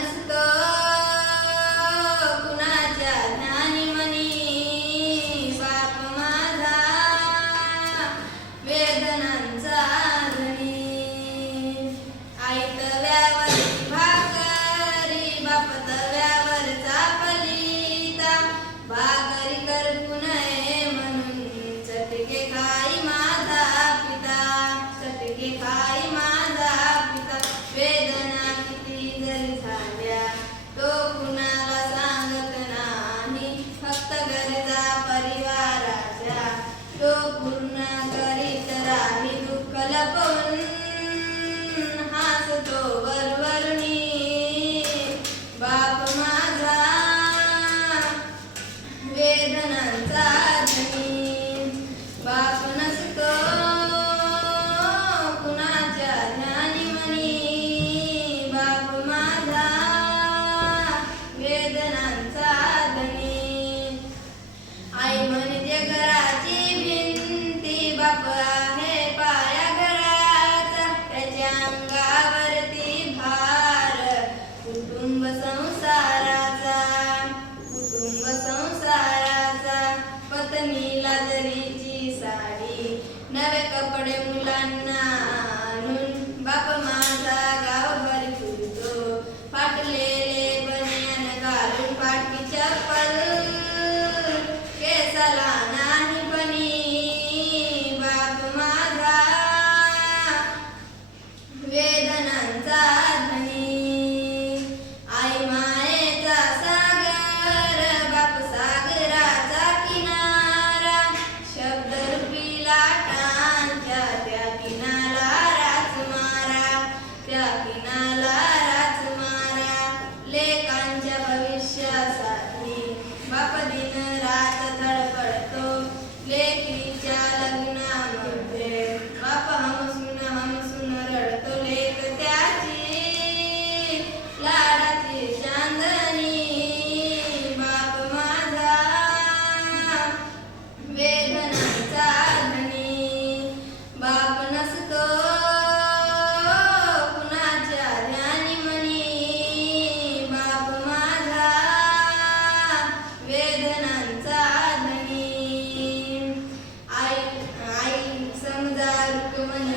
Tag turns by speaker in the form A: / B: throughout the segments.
A: नसत कुणाच्या ज्ञानी मनी बाप माझा वेदनांचा धनी आई तव्यावर भाकरी बाप तव्यावर चापलिता. भाकरी करपू नये म्हणून चटके खाई माझा पिता. चटके खाई करुणा करीत राही दुःख लपवून हासतो बरोबर पत्नीला जरीची साडी. नवे कपडे मुलांना Karina. Thank you.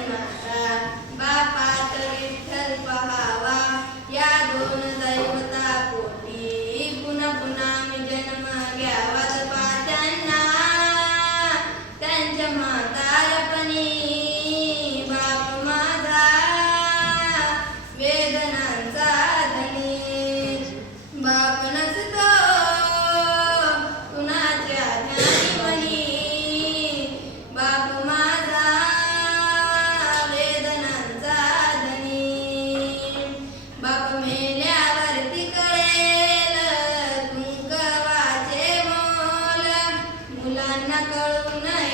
A: Luna. Eh.